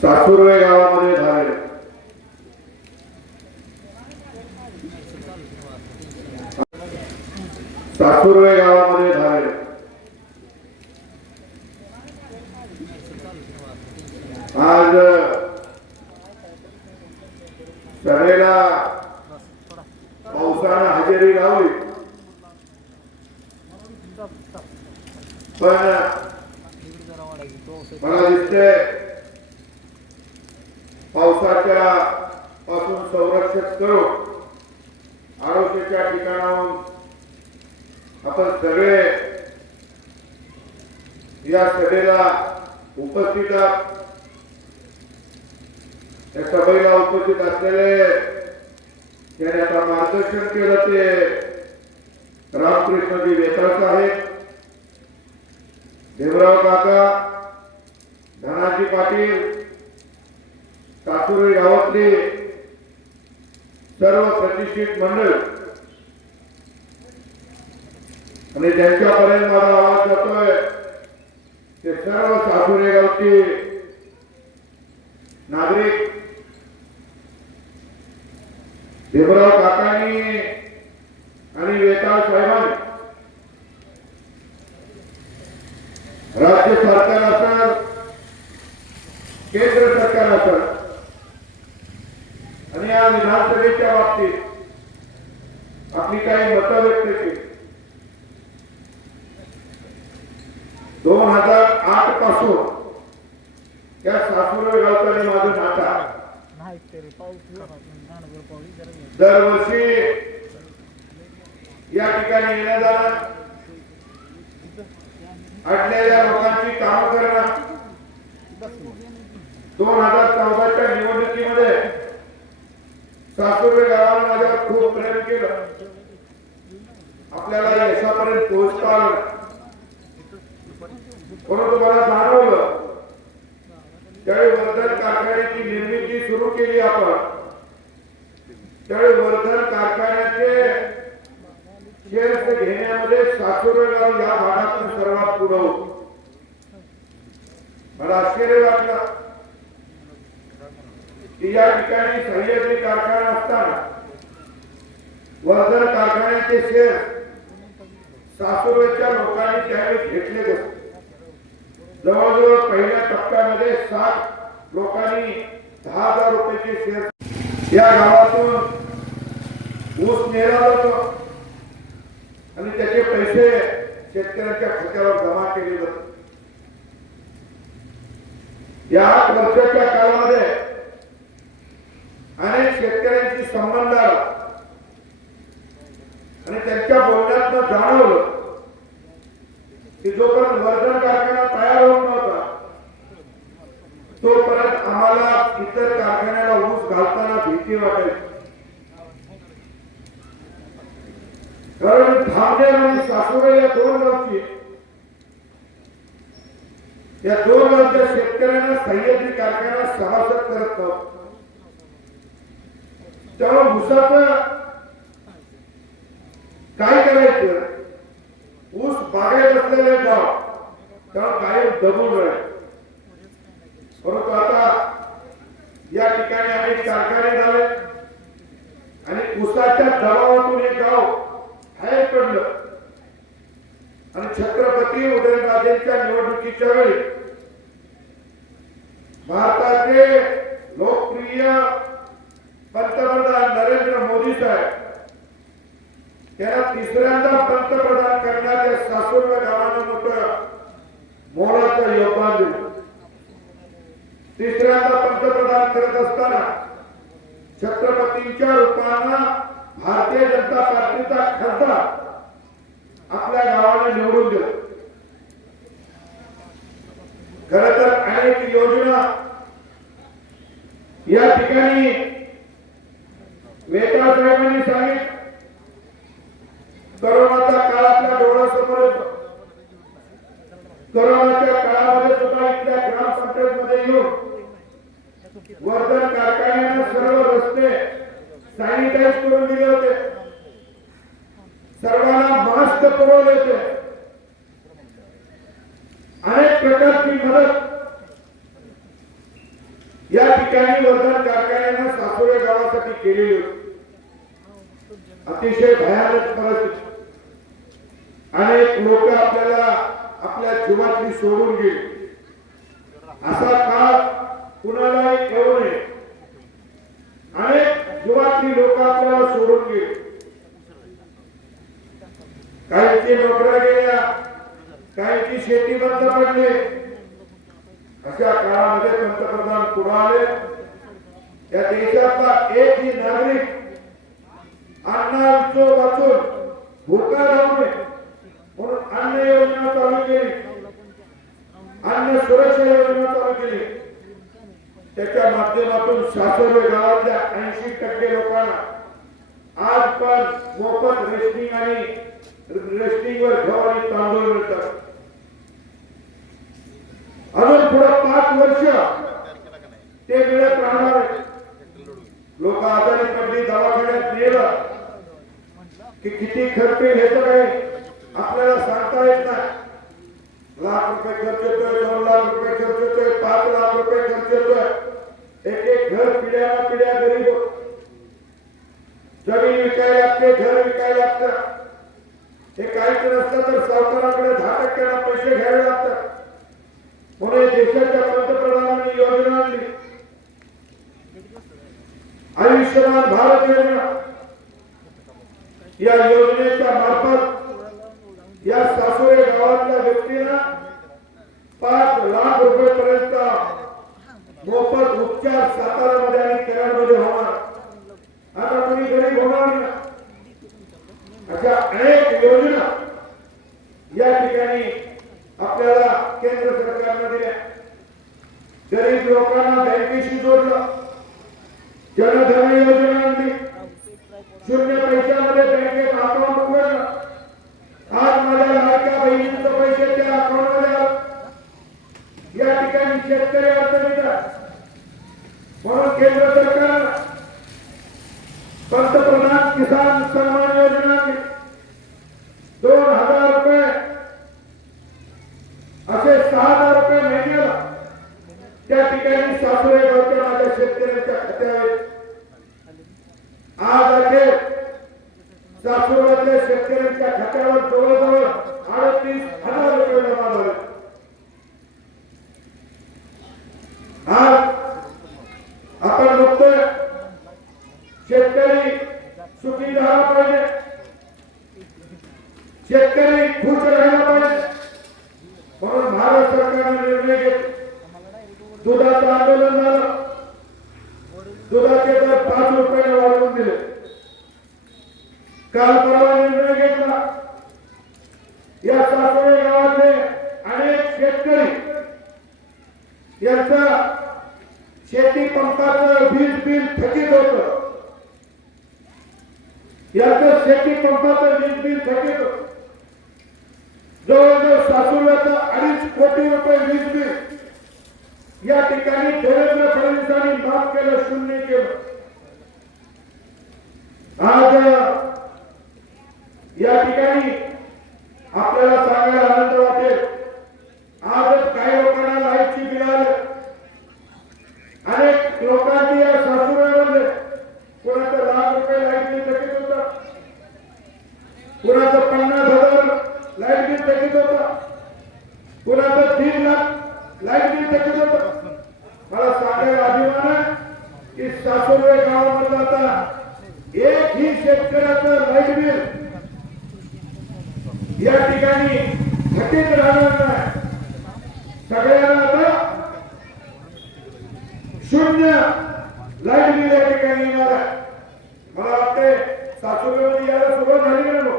सासुर्वे गावामध्ये झाले. सासुर्वे गावामध्ये झाले आज सभेला पावसानं हजेरी लावली पण मला दिसते पावसाच्या पासून संरक्षण करून आरोग्याच्या ठिकाणाहून आपण सगळे या सभेला उपस्थित या सभेला उपस्थित असलेले त्याने आता मार्गदर्शन केलं ते रामकृष्णजी वेताळ साहेब देवराव काका धनाजी पाटील सासुरी गावातली सर्व प्रतिष्ठित मंडळ आणि ज्यांच्यापर्यंत माझा आवाज जातोय ते सर्व सासुरे गावचे नागरिक देवराव काकांनी आणि वेताळ साहेबांनी राज्य सरकार असेल केंद्र सरकार असेल आणि या विधानसभेच्या बाबतीत आपली काही मतं व्यक्त केली दोन हजार आठपासून त्या सासुर गावचा माझं नाता नाही तरी पाऊस गाणं पाऊस जरा दरवर्षी या ठिकाणी येण्या जाणं अडलेल्या लोकांची काम करणं दोन हजार चौदाच्या निवडणुकीमध्ये सासुरे गावाला माझ्यावर खूप प्रेम केलं. आपल्याला यशापर्यंत पोहोचता आलं परंतु मला जाणवलं त्यावेळी वर्धन कारखान्याची निर्मिती सुरू केली आपण. त्यावेळी वर्धन कारखान्याचे शेअर्स घेण्यामध्ये सासुरगाव या भागातून सर्वात पुढं होतं. मला आश्चर्य वाटलं की या ठिकाणी सह्याद्री कारखाना असताना वर्धन कारखान्याचे शेअर सासुरच्या लोकांनी त्यावेळी घेतले होते. जवळजवळ पहिल्या टप्प्यामध्ये सात लोकांनी दहा हजार रुपयाचे शेअर या गावातून ऊस नेला जातो आणि त्याचे पैसे शेतकऱ्यांच्या खात्यावर जमा केले जातात या आठ वर्षाच्या काळामध्ये अनेक शेतकऱ्यांशी संबंध आला. आणि त्यांच्या बोलण्यात जाणवलं की जोपर्यंत वर्धन कारखाना तयार होत नव्हता तोपर्यंत आम्हाला इतर कारखान्याला ऊस घालताना भीती वाटायची. कारण धामनेर आणि सासुरे या दोन गावची या दोन गावच्या शेतकऱ्यांना सह्याद्री कारखाना सभासद करत नव्हता तेव्हा ऊसाचं काय करायचं? ऊस बागायत असलेले गाव तेव्हा कायम दबून राहील. परंतु आता या ठिकाणी अनेक कारखाने झाले आणि ऊसाच्या दबावातून हे गाव बाहेर पडलं. आणि छत्रपती उदयनराजेंच्या निवडणुकीच्या वेळी भारताचे लोकप्रिय पंतप्रधान नरेंद्र मोदी साहेब त्याला तिसऱ्यांदा पंतप्रधान करण्याच्या सासुर्व गावानं मोठं मोलाचं योगदान दिलं. तिसऱ्यांदा पंतप्रधान करत असताना छत्रपतींच्या रूपानं भारतीय जनता पार्टीचा खासदार आपल्या गावाला निवडून दिला. खर तर अनेक योजना या ठिकाणी मेहता साहेबांनी सांगितलं. करोनाचा काळ आपल्या डोळ्यासमोर येतो करोनाच्या काळामध्ये सुद्धा इथल्या ग्रामपंचायत मध्ये येऊन वर्धन कारखान्यानं सर्व रस्ते सॅनिटाईज करून दिले होते. सर्वांना जास्त पुरवले होते. अनेक प्रकारची मदत या ठिकाणी वर्धन कारखान्यानं सासोळे गावासाठी केलेली होती. अतिशय भयानक परिस्थिती. अनेक लोक आपल्याला आपल्या जीवातली सोडून गेली. असा काळ कुणालाही ठेवू नये. अनेक जीवातली लोक आपल्याला सोडून गेली. काहींची नोकऱ्या गेल्या? काहींची शेती बंद पडली? अशा काळामध्ये पंतप्रधान पुढे आले. या देशातला एकही नागरिक अन्ना अन्नाचं वाचून भूका राहू नये म्हणून अन्न योजना चालू केली. अन्न सुरक्षा योजना चालू केली. त्याच्या माध्यमातून सासरवे गावातल्या ऐंशी टक्के लोकांना आज पण मोफत रेशनिंग आणि रेस्टिंगवर गहू आणि तांदूळ मिळतात. अजून पुढे पाच वर्ष ते मिळत राहणार लोक आजारी पडली दवाखान्यात नेलं की किती खर्च येईल ह्याचं आपल्याला सांगता येत नाही. लाख रुपये खर्च येतोय दोन लाख रुपये खर्च येतोय पाच लाख रुपये खर्च येतोय. एक एक घर पिढ्या पिढ्या गरीब जमीन विकायला लागते घर विकायला लागतं. हे काहीच असलं तर सावकाराकडे दहा टक्क्याला पैसे घ्यावे लागतात. म्हणून देशाच्या पंतप्रधानांनी योजना आणली. आयुष्यमान भारत योजना. या योजनेच्या मार्फत या सासुरे गावातल्या व्यक्तींना पाच लाख रुपये पर्यंत मोफत उपचार सातारामध्ये आणि केरळमध्ये होणार. आता कोणी गरीब होणार नाही. अशा अनेक योजना या ठिकाणी आपल्याला केंद्र सरकारनं दिल्या गरीब लोकांना बँकेशी जोडलं. जनधन योजना आणली. शून्य पैशामध्ये बँकेत अकाउंट उघडलं. आज माझ्या लाडक्या बहिणींचं पैसे त्या अकाउंटमध्ये या ठिकाणी शेतकरी अडचणीत म्हणून केंद्र सरकार पंतप्रधान किसान सन्मान योजना आणली. दोन हजार रुपये असे सहा हजार रुपये महिन्याला त्या ठिकाणी सासुरे गावच्या माझ्या शेतकऱ्यांच्या खात्यावर आज अखेर सासुरातल्या शेतकऱ्यांच्या खात्यावर जवळजवळ अडतीस हजार रुपये जमा झाले आज आपण बघतोय शेतकरी सुखी झाला पाहिजे शेतकरी खुश राहिला पाहिजे म्हणून भारत सरकारने निर्णय घेतला दुधाचं आंदोलन झालं दुधाचे दर पाच रुपयाने वाढवून दिले काल परवा निर्णय घेतला या सासवडे गावातले अनेक शेतकरी यांचा शेती पंपाचं वीज बिल थकीत होत याचं शेती पंपाचं वीज बिल थकीत होत जवळजवळ सासुऱ्याचं अडीच कोटी रुपये वीज बिल या ठिकाणी देवेंद्र फडणवीसांनी माफ केलं शून्य केलं आज या ठिकाणी आपल्याला सांगायला आनंद वाटेल आजच काही लोकांना लाईटची बिल आले अनेक लोकांची या सासुऱ्यामध्ये कोणाचं लाख रुपये लाइट बिल थकीत होतं कुणाचं पन्नास हजार लाइट बिल थकीत होतं कुणाचं तीन लाख लाइट बिल थकीत होतं मला सांगायला अभिमान आहे की सासुर्वे गावामध्ये आता एकही शेतकऱ्याचं लाइट बिल या ठिकाणी थकीत राहणार नाही सगळ्यांना आता शून्य लाइट बिल या ठिकाणी येणार आहे मला सासू सासुरमध्ये यायला सुरुवात झाली का नको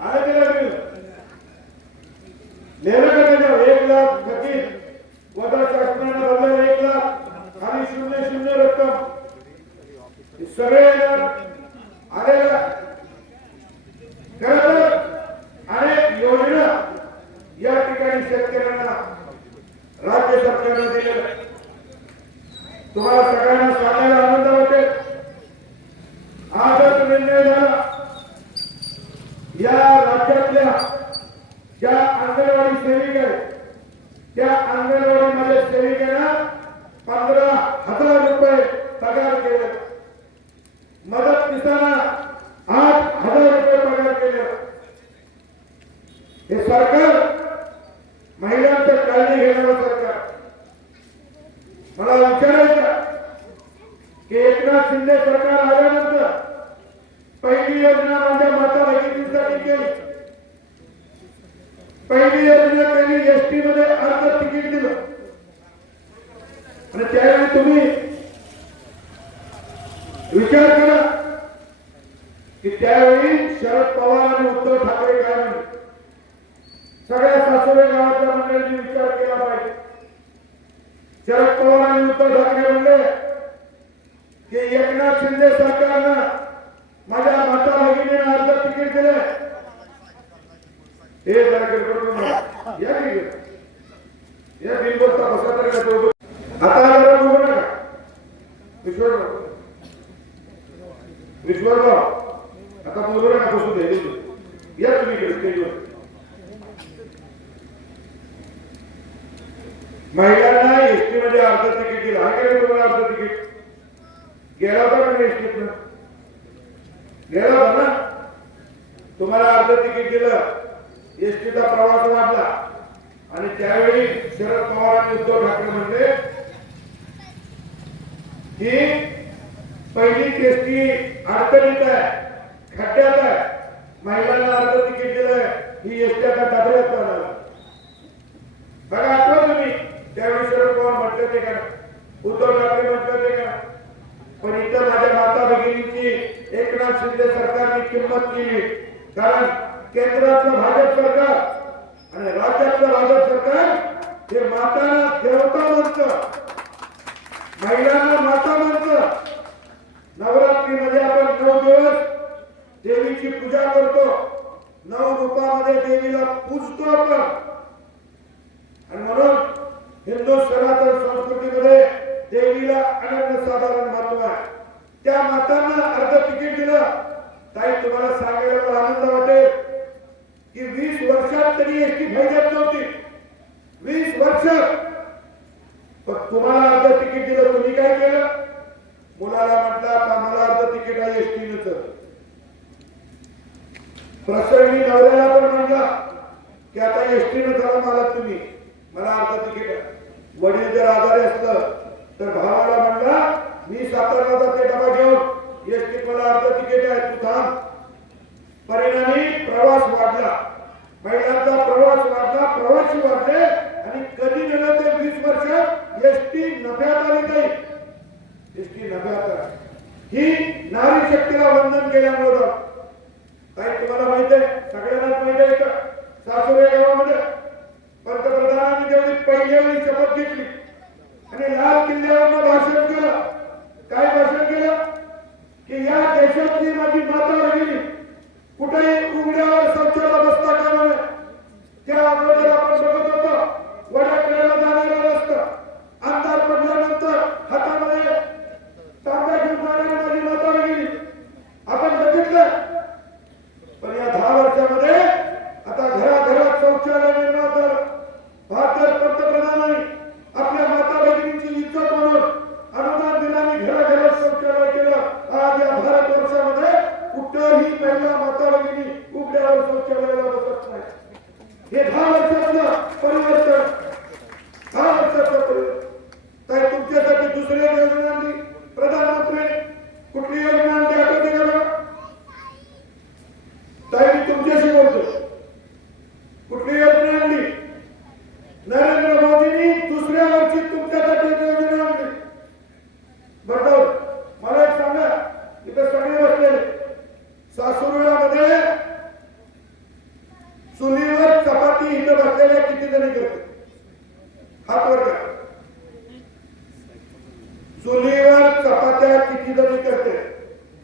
आलं ते लाइट बिल नेलं का त्याच्यावर एक लाख थकीत वजा शासनानं भरलेलं एक लाख आणि शून्य शून्य रक्कम हे सगळे येणार आलेला खरं तर अनेक योजना या ठिकाणी शेतकऱ्यांना राज्य सरकारनं दिलेल्या आहेत. तुम्हाला सगळ्यांना सांगायला आनंद वाटेल आजच निर्णय झाला या राज्यातल्या ज्या अंगणवाडी सेविका आहेत त्या अंगणवाडीमध्ये सेविकांना पंधरा मला विचारायचं की एकनाथ शिंदे सरकार आल्यानंतर पहिली योजना माझ्या माता भगिनींसाठी केली पहिली योजना त्यांनी एसटी मध्ये अर्ध तिकीट दिलं आणि त्यावेळी तुम्ही विचार करा की त्यावेळी शरद पवार आणि उद्धव ठाकरे काय म्हणले सगळ्या सासुरे गावातल्या विचार केला पाहिजे. शरद पवार आणि उद्धव ठाकरे म्हणले की एकनाथ शिंदे सरकारनं माझ्या माता भगिनींना अर्ध तिकीट दिले हे जरा गडबड करू नका. या की इकडे. या बिनबोलता बसा तरी का तो? आता जरा बोलू नका विश्वास विश्वासराव आता बोलू नका बसू दे बसू. या तुम्ही इकडे स्टेजवर महिलांना एसटी मध्ये अर्ध तिकीट दिलं आहे का नाही तुम्हाला अर्ध तिकीट गेला होता का नाही एसटीत गेला होता ना तुम्हाला अर्ध तिकीट दिलं. एसटीचा प्रवास वाढला. आणि त्यावेळी शरद पवार आणि उद्धव ठाकरे म्हणले की पहिली एसटी अडचणीत आहे. खड्ड्यात आहे. महिलांना अर्ध तिकीट दिलंय. ही एसटी आता डबऱ्यात जाणार बघा आठवा तुम्ही? त्यावेळी शरद पवार म्हटलं ते का उद्धव ठाकरे म्हटलं ते का पण इथं माझ्या माता भगिनींची एकनाथ शिंदे सरकारने किंमत केली. कारण केंद्रातलं भाजप सरकार आणि राज्यातलं भाजप सरकार हे माताला देवता म्हणत महिलांना माता म्हणत नवरात्रीमध्ये आपण नऊ दिवस देवीची पूजा करतो. नऊ रूपामध्ये देवीला पूजतो आपण. आणि म्हणून हिंदू सनातन संस्कृतीमध्ये देवीला अनन्य साधारण महत्त्व आहे. त्या मातांना अर्ध तिकीट दिलं. ताई तुम्हाला सांगायला मला आनंद वाटेल की वीस वर्षात तरी एसटी फायद्यात नव्हती. वीस वर्ष. पण तुम्हाला अर्ध तिकीट दिलं तुम्ही काय केलं? मुलाला म्हटलं का अर्ध तिकीट आहे एसटीनच प्रसंगी नवऱ्याला पण म्हणला की आता एसटीनं झाला मला तुम्ही. मला अर्ध तिकीट वडील जर आजारी असलं तर भावाला म्हणला मी सातारा जाते डबा घेऊन एस टी मला अर्ध तिकीट आहे तू थांब. परिणामी प्रवास वाढला. महिलांचा प्रवास वाढला प्रवासी वाढले आणि कधी नव्हे ते वीस वर्ष एस टी नफ्यात आली नाही एसटी नफ्यात ही नारी शक्तीला वंदन केल्यामुळं काही तुम्हाला माहीत आहे सगळ्यांनाच माहीत आहे का सासुरे गावामध्ये पंतप्रधानांनी जेवढी पहिल्या वेळी शपथ घेतली. आणि लाल किल्ल्यावर भाषण केलं. काय भाषण केलं? की या देशातली माझी माता भगिनी कुठेही उघड्यावर शौचाला बसता कामा नये. त्या अगोदर आपण बघत होतो वड्याकडेला जाणारा रस्ता अंधार पडल्यानंतर हातामध्ये तांब्या घेऊन जाणारी माझी माता भगिनी आपण बघितलं पण या दहा वर्षामध्ये आता घराघरात शौचालय निर्माण झालं भारतीय पंतप्रधानांनी आपल्या माता भगिनींची इज्जत म्हणून अनुदान दिल्याने घराघरात शौचालय केलं आज या भारत वर्षामध्ये कुठेही महिला माता भगिनी उघड्यावर शौचालयाला बसत नाही हे दहा वर्षाचं परिवर्तन दहा वर्षाचं परिवर्तन तर तुमच्यासाठी दुसऱ्या योजना आणली प्रधानमंत्री कुठली योजना आणली आठवते का बघा? ताई मी तुमच्याशी बोलतो कुठली योजना आणली नरेंद्र मोदींनी दुसऱ्या वर्षी तुमच्यासाठी एक योजना आणली बरोबर मला एक सांगा इथे सगळे बसलेले सासुरवामध्ये चुलीवर चपाती इथं बसलेल्या किती जणी करते हात वर करा चुलीवर चपात्या किती जणी करते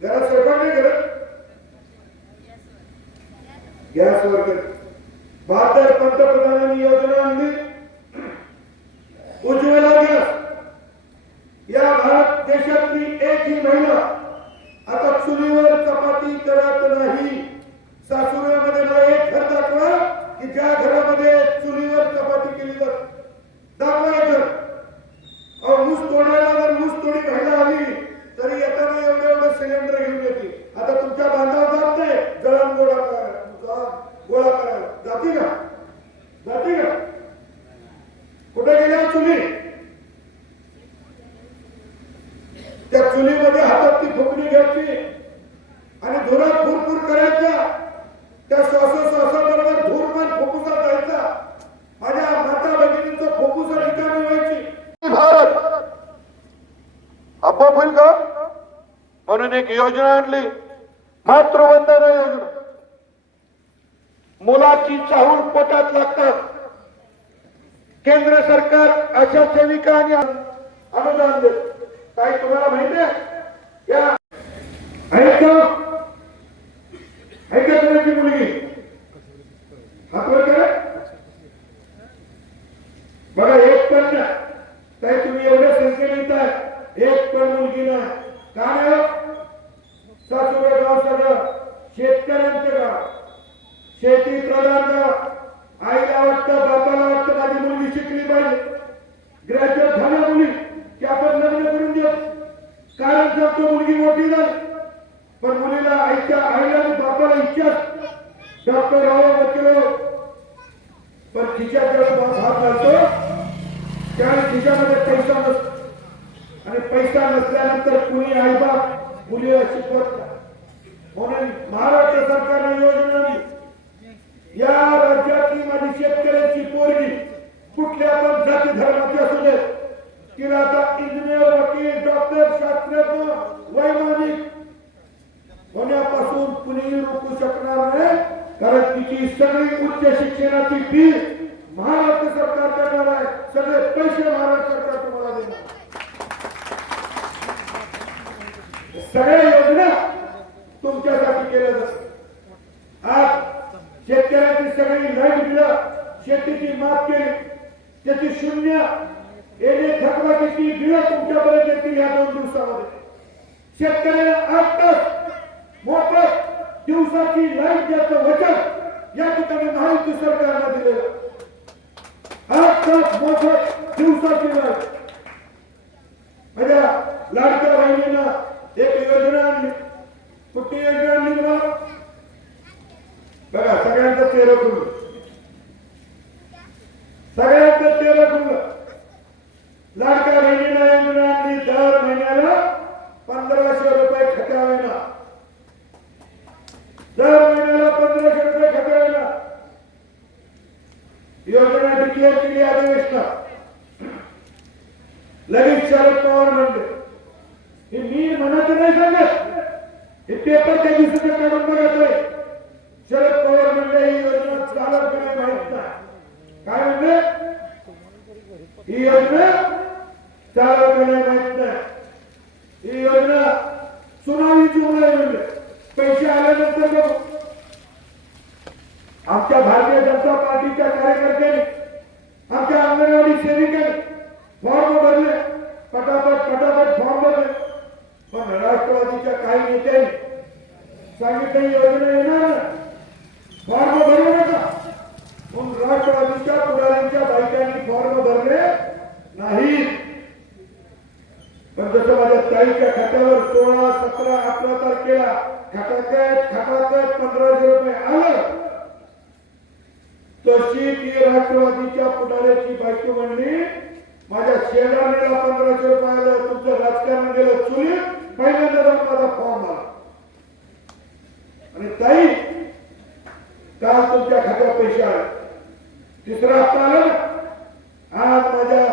घरात स्वयंपाक नाही करत गॅसवर करते भारतीय पंतप्रधानांनी योजना आणली. उज्ज्वला गॅस या भारत देशातली एकही महिला आता चुलीवर चपाती करत नाही. सासुऱ्यामध्ये मला एक घर दाखवा की ज्या घरामध्ये चुलीवर चपाती केली जात दाखवा एक घर अहो ऊस तोडायला जर ऊस तोडी महिला आली तरी येताना एवढे एवढे सिलेंडर घेऊन येते आता तुमच्या बांधावर जात नाही. जळण गोळा गोळा करायला जाते का? जाते का? कुठे गेल्या चुली? त्या चुलीमध्ये हातात ती घ्यायची आणि धुरात फुरफुर करायचा. त्या धूर पण जायचा. माझ्या माता भगिनींचा फुकुस ठिकाणी व्हायची. भारत. आपोआप होईल का? म्हणून एक योजना आणली. मातृवंदना योजना. मुलाची चाहूल पोटात लागतात. केंद्र सरकार अशा सेविका आणि अनुदान देत. काय तुम्हाला माहिती आहे? या. मुलगी? बघा एक पण काय तुम्ही एवढे संख्येने एक पण मुलगी ना काय नाही हो? गाव सगळं शेतकऱ्यांचं गाव शेती प्रधान आईला वाटतं बापाला वाटतं माझी मुलगी शिकली पाहिजे. ग्रॅज्युएट झाल्या मुली की आपण लग्न करून देऊ. कारण सांगतो मुलगी मोठी झाली पण मुलीला आईच्या आईला आणि बापाला इच्छा डॉक्टर राहो वकील तिच्या पण खिशाकडे हात घालतो कारण तिच्यामध्ये पैसा नसतो. आणि पैसा नसल्यानंतर कुणी आईबाप मुलीला शिकवत म्हणून महाराष्ट्र सरकारने योजना या राज्यातली माझी शेतकऱ्याची पोरगी, कुठल्या पण जाती धर्माची असू दे, तिला आता इंजिनियर वकील डॉक्टर शास्त्रज्ञ वैमानिक होण्यापासून कुणीही रोखू शकणार नाही, कारण तिची सगळी उच्च शिक्षणाची फ़ी महाराष्ट्र सरकार करणार आहे. सगळे पैसे महाराष्ट्र सरकार तुम्हाला देणार. सगळ्या योजना तुमच्यासाठी केल्या जातात. आज शेतकऱ्याची सगळी लाइट दिलं शेतीची माफ केली त्याची शून्य येणे थकवा किती बिळ तुमच्यापर्यंत येतील या दोन दिवसामध्ये. शेतकऱ्याला आठ तास मोफत दिवसाची लाइट द्यायचं वचन या ठिकाणी महायुती सरकारनं दिलेलं आठ तास मोफत दिवसाची लाइट. माझ्या लाडक्या बहिणीनं एक योजना आणली. कुठली योजना आणली तुम्हाला? सगळ्यांचं तेरं खुलं सगळ्यांचं तेरं खुलं लाडक्या बहिणीनं योजना आणली दर महिन्याला पंधराशे रुपये खटावेना दर महिन्याला पंधराशे रुपये खटावेना योजना डिक्लेअर केली अधिवेशनात. लगेच शरद पवार म्हणले हे मी म्हणत नाही सांगत. हे पेपर त्या दिवशी काढून बघतोय शरद पवार म्हणले ही योजना चालत नाही माहीत नाही. काय म्हणले? ही योजना चालत नाही माहीत नाही. ही योजना सुनावीची मुळे म्हणजे पैसे आल्यानंतर बघू. आमच्या भारतीय जनता पार्टीच्या कार्यकर्त्यांनी आमच्या अंगणवाडी सेविकांनी फॉर्म भरले. पटापट पटापट फॉर्म भरले. पण राष्ट्रवादीच्या काही नेत्यांनी सांगितलं योजना येणार ना फॉर्म भरू नका म्हणून राष्ट्रवादीच्या पुढाऱ्यांच्या बायकांनी फॉर्म भरले नाहीत पण जसं माझ्या ताईच्या खात्यावर सोळा सतरा अठरा तारखेला खटाकट खटाकट पंधराशे रुपये आलं तशी ती राष्ट्रवादीच्या पुढाऱ्याची बायको म्हणली माझ्या शेजारणीला पंधराशे रुपये आलं तुमचं राजकारण गेलं चुलीत पहिल्यांदा जाऊन माझा फॉर्म आला आणि ताई काल तुमच्या खात्यात पैसे आले तिसरा हप्ता आला ना आज माझ्या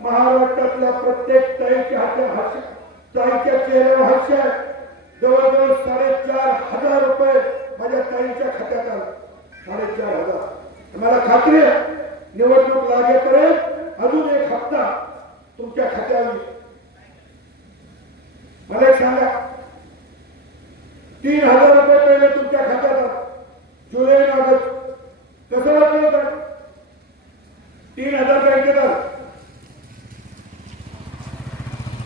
महाराष्ट्रातल्या प्रत्येक ताईच्या हात्या हास्य ताईच्या चेहऱ्यावर हास्य आहे जवळजवळ साडेचार हजार रुपये माझ्या ताईच्या खात्यात आले. साडेचार हजार. मला खात्री आहे निवडणूक लागेपर्यंत अजून एक हप्ता तुमच्या खात्यावर येईल. मला एक सांगा तीन हजार रुपये पहिले तुमच्या खात्यात आले. जुलै आणि ऑगस्ट कसं वाटलं होतं तीन हजार बँकेत आलं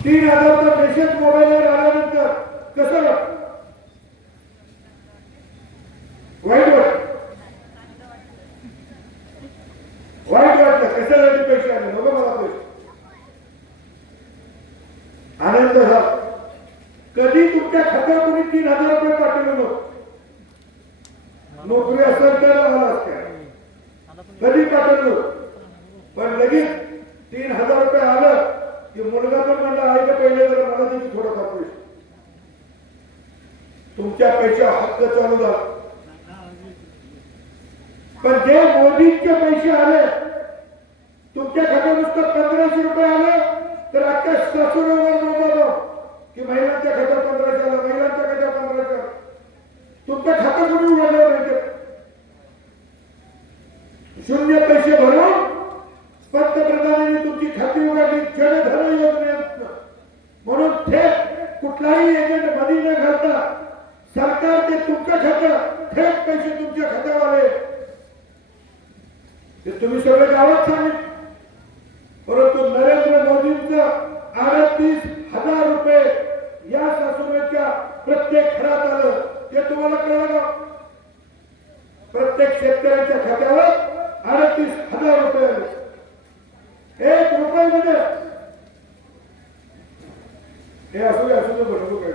तीन हजारचा मेसेज मोबाईलवर आल्यानंतर कसं वाटतं वाईट वाटतं वाईट वाटलं कशासाठी पैसे आले बघा मला पैसे आनंद झाला कधी तुमच्या खात्यात कोणी तीन हजार रुपये पाठवले नव्हते? नोकरी असेल तर असत्या कधी पाठवलो पण लगेच तीन हजार रुपये आलं की मुलगा पण म्हणला आहे का पहिले तर मला तुम्ही थोडंफार पैसे. तुमच्या पैसे हक्क चालू झाला. पण जे मोदींचे पैसे आले तुमच्या खात्यात नुसतं पंधराशे रुपये आले तर अख्ख्या की महिलांच्या खात्यात पंधरा चार महिलांच्या खात्यात पंधरा चार तुमच्या खात्यात कोणी उघडलं पाहिजे शून्य पैसे भरून पंतप्रधानांनी तुमची खाती उघडली जनधन योजने म्हणून थेट कुठलाही एजंट मधी न घालता सरकार ते तुमच्या खात्यात थेट पैसे तुमच्या खात्यावर आले ते तुम्ही सगळे गावात सांगितले. परंतु नरेंद्र मोदींचं आरतीस तुम्हाला कळलं? प्रत्येक शेतकऱ्यांच्या खात्यावर अडतीस हजार रुपये एक रुपये म्हणजे हे असू असू दे बरोबर